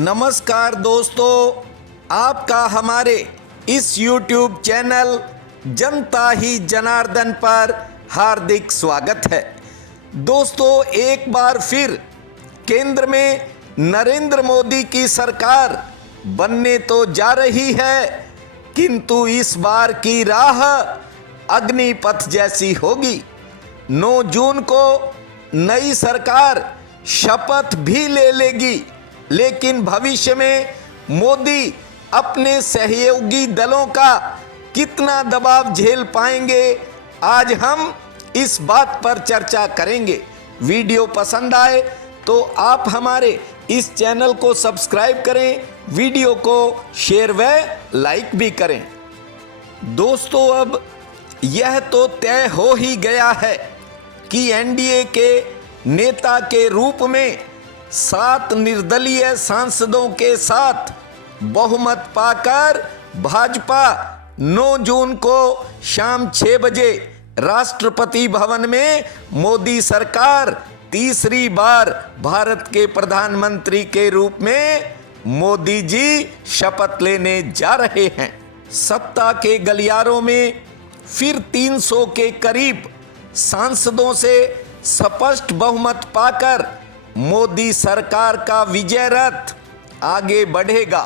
नमस्कार दोस्तों, आपका हमारे इस YouTube चैनल जनता ही जनार्दन पर हार्दिक स्वागत है। दोस्तों, एक बार फिर केंद्र में नरेंद्र मोदी की सरकार बनने तो जा रही है, किंतु इस बार की राह अग्निपथ जैसी होगी। 9 जून को नई सरकार शपथ भी ले लेगी, लेकिन भविष्य में मोदी अपने सहयोगी दलों का कितना दबाव झेल पाएंगे, आज हम इस बात पर चर्चा करेंगे। वीडियो पसंद आए तो आप हमारे इस चैनल को सब्सक्राइब करें, वीडियो को शेयर व लाइक भी करें। दोस्तों, अब यह तो तय हो ही गया है कि एनडीए के नेता के रूप में 7 निर्दलीय सांसदों के साथ बहुमत पाकर भाजपा 9 जून को शाम 6 बजे राष्ट्रपति भवन में मोदी सरकार तीसरी बार भारत के प्रधानमंत्री के रूप में मोदी जी शपथ लेने जा रहे हैं। सत्ता के गलियारों में फिर 300 के करीब सांसदों से स्पष्ट बहुमत पाकर मोदी सरकार का विजय रथ आगे बढ़ेगा।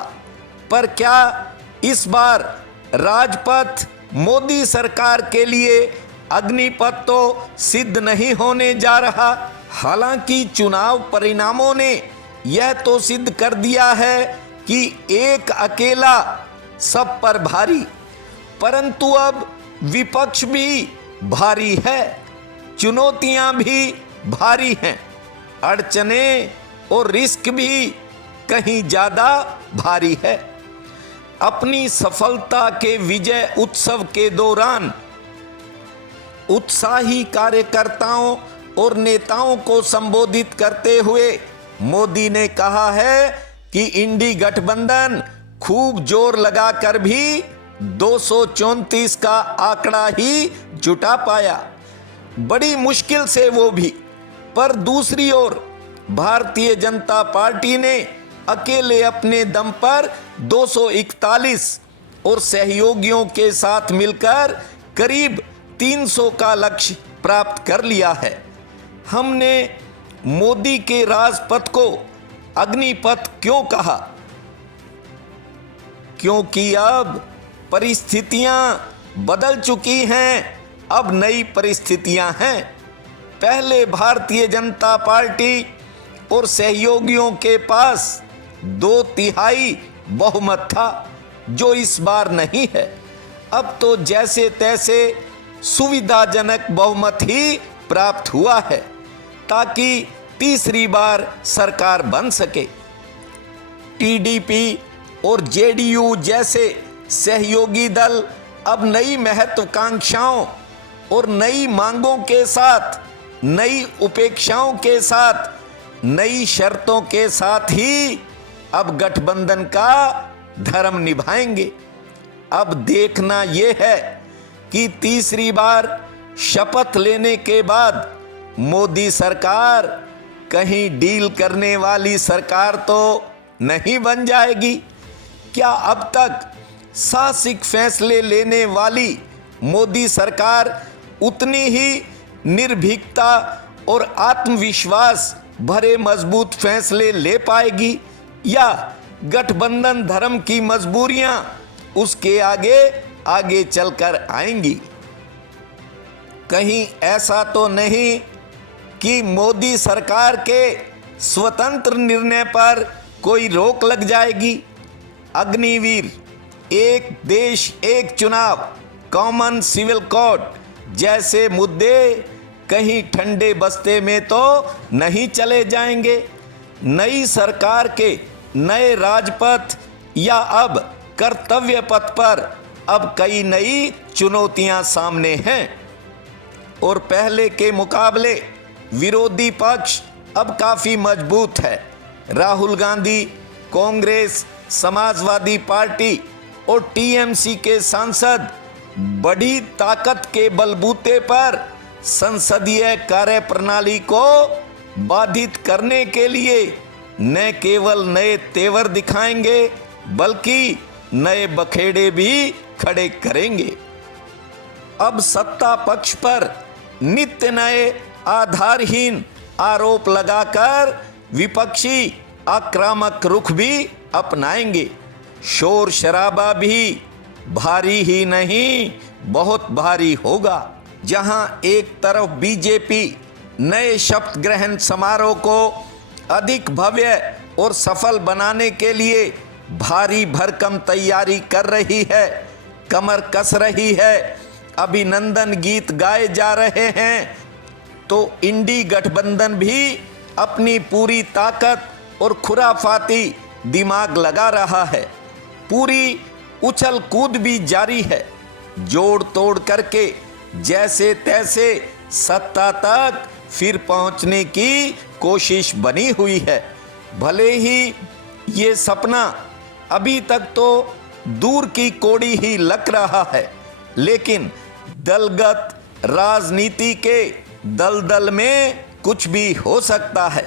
पर क्या इस बार राजपथ मोदी सरकार के लिए अग्निपथ तो सिद्ध नहीं होने जा रहा। हालांकि चुनाव परिणामों ने यह तो सिद्ध कर दिया है कि एक अकेला सब पर भारी, परंतु अब विपक्ष भी भारी है, चुनौतियां भी भारी हैं, अड़चने और रिस्क भी कहीं ज्यादा भारी है। अपनी सफलता के विजय उत्सव के दौरान उत्साही कार्यकर्ताओं और नेताओं को संबोधित करते हुए मोदी ने कहा है कि इंडी गठबंधन खूब जोर लगाकर भी 234 का आंकड़ा ही जुटा पाया, बड़ी मुश्किल से वो भी। पर दूसरी ओर भारतीय जनता पार्टी ने अकेले अपने दम पर 241 और सहयोगियों के साथ मिलकर करीब 300 का लक्ष्य प्राप्त कर लिया है। हमने मोदी के राजपथ को अग्निपथ क्यों कहा? क्योंकि अब परिस्थितियां बदल चुकी हैं, अब नई परिस्थितियां हैं। पहले भारतीय जनता पार्टी और सहयोगियों के पास 2/3 बहुमत था, जो इस बार नहीं है। अब तो जैसे तैसे सुविधाजनक बहुमत ही प्राप्त हुआ है ताकि तीसरी बार सरकार बन सके। टीडीपी और जेडीयू जैसे सहयोगी दल अब नई महत्वाकांक्षाओं और नई मांगों के साथ, नई उपेक्षाओं के साथ, नई शर्तों के साथ ही अब गठबंधन का धर्म निभाएंगे। अब देखना यह है कि तीसरी बार शपथ लेने के बाद मोदी सरकार कहीं डील करने वाली सरकार तो नहीं बन जाएगी। क्या अब तक साहसिक फैसले लेने वाली मोदी सरकार उतनी ही निर्भीकता और आत्मविश्वास भरे मजबूत फैसले ले पाएगी, या गठबंधन धर्म की मजबूरियां उसके आगे आगे चलकर आएंगी? कहीं ऐसा तो नहीं कि मोदी सरकार के स्वतंत्र निर्णय पर कोई रोक लग जाएगी? अग्निवीर, एक देश एक चुनाव, कॉमन सिविल कोड जैसे मुद्दे कहीं ठंडे बस्ते में तो नहीं चले जाएंगे। नई सरकार के नए राजपथ या अब कर्तव्य पथ पर अब कई नई चुनौतियां सामने हैं और पहले के मुकाबले विरोधी पक्ष अब काफी मजबूत है। राहुल गांधी, कांग्रेस, समाजवादी पार्टी और टीएमसी के सांसद बड़ी ताकत के बलबूते पर संसदीय कार्यप्रणाली को बाधित करने के लिए न केवल नए तेवर दिखाएंगे बल्कि नए बखेड़े भी खड़े करेंगे। अब सत्ता पक्ष पर नित्य नए आधारहीन आरोप लगाकर विपक्षी आक्रामक रुख भी अपनाएंगे। शोर शराबा भी भारी ही नहीं बहुत भारी होगा। जहां एक तरफ बीजेपी नए शपथ ग्रहण समारोह को अधिक भव्य और सफल बनाने के लिए भारी भरकम तैयारी कर रही है, कमर कस रही है, अभिनंदन गीत गाए जा रहे हैं, तो इंडी गठबंधन भी अपनी पूरी ताकत और खुराफाती दिमाग लगा रहा है। पूरी उछल कूद भी जारी है, जोड़ तोड़ करके जैसे तैसे सत्ता तक फिर पहुंचने की कोशिश बनी हुई है। भले ही ये सपना अभी तक तो दूर की कोड़ी ही लग रहा है, लेकिन दलगत राजनीति के दलदल में कुछ भी हो सकता है।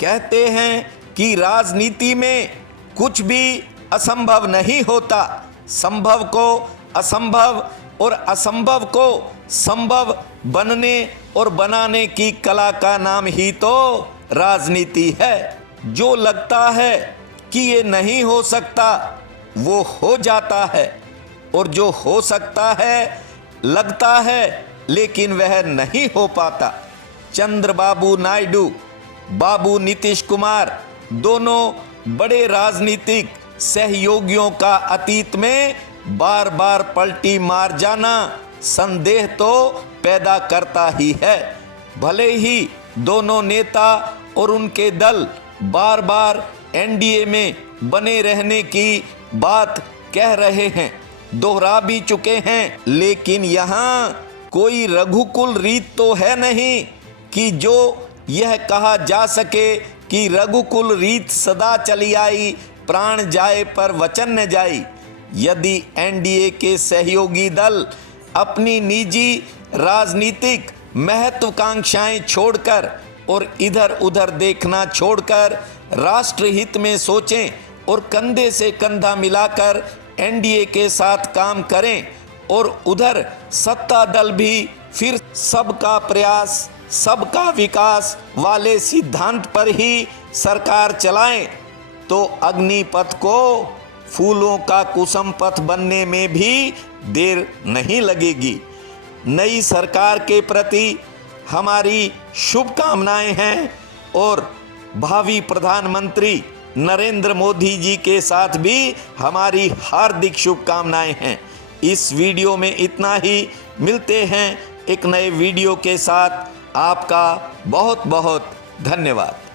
कहते हैं कि राजनीति में कुछ भी असंभव नहीं होता। संभव को असंभव और असंभव को संभव बनने और बनाने की कला का नाम ही तो राजनीति है। जो लगता है कि ये नहीं हो सकता वो हो जाता है, और जो हो सकता है लगता है लेकिन वह नहीं हो पाता। चंद्रबाबू नायडू, बाबू नीतीश कुमार दोनों बड़े राजनीतिक सहयोगियों का अतीत में बार बार पलटी मार जाना संदेह तो पैदा करता ही है। भले ही दोनों नेता और उनके दल बार बार एनडीए में बने रहने की बात कह रहे हैं, दोहरा भी चुके हैं, लेकिन यहाँ कोई रघुकुल रीत तो है नहीं कि जो यह कहा जा सके कि रघुकुल रीत सदा चली आई, प्राण जाए पर वचन न जाई। यदि एनडीए के सहयोगी दल अपनी निजी राजनीतिक महत्वाकांक्षाएं छोड़कर और इधर उधर देखना छोड़कर राष्ट्रहित में सोचें और कंधे से कंधा मिलाकर एनडीए के साथ काम करें, और उधर सत्ता दल भी फिर सबका प्रयास सबका विकास वाले सिद्धांत पर ही सरकार चलाएं, तो अग्निपथ को फूलों का कुसुम पथ बनने में भी देर नहीं लगेगी। नई सरकार के प्रति हमारी शुभकामनाएं हैं, और भावी प्रधानमंत्री नरेंद्र मोदी जी के साथ भी हमारी हार्दिक शुभकामनाएं हैं। इस वीडियो में इतना ही। मिलते हैं एक नए वीडियो के साथ। आपका बहुत बहुत धन्यवाद।